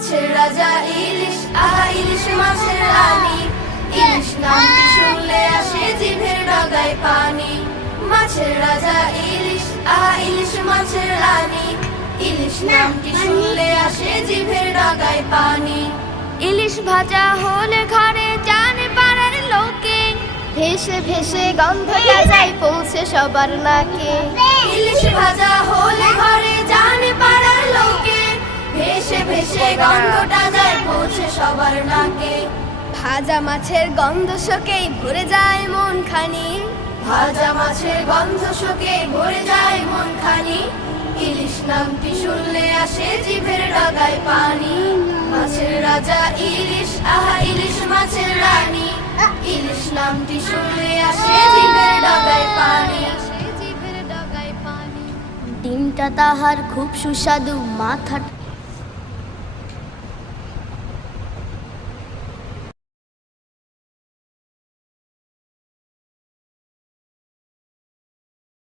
মাছের রাজা ইলিশ, আহা ইলিশ মাছের রানী। ইলিশ নামটি শুনলে আসে জিভের ডগায় পানি। মাছের রাজা ইলিশ, আহা ইলিশ মাছের রানী। ইলিশ নামটি শুনলে আসে জিভের ডগায় পানি। ইলিশ ভাজা হলে ঘরে জানে পাড়ার লোকে, ভেসে ভেসে গন্ধটা যায় পৌঁছে সবার নাকে। ইলিশ ভাজা হলে ঘরে জানে পাড়ার লোকে, ভেসে ভেসে গন্ধটা যায় পৌঁছে সবার নাকে। ভাজা মাছের গন্ধ শোকেই ভরে যায় মন খানি। ভাজা মাছের গন্ধ শোকে ভরে যায় মন খানি। ইলিশ নামটি শুনলে আসে জিভের ডগায় পানি। মাছের রাজা ইলিশ, আহা ইলিশ মাছের রানী। ইলিশ নামটি শুনলে আসে জিভের ডগায় পানি। ডিমটা তাহার খুব সুস্বাদু, মাথা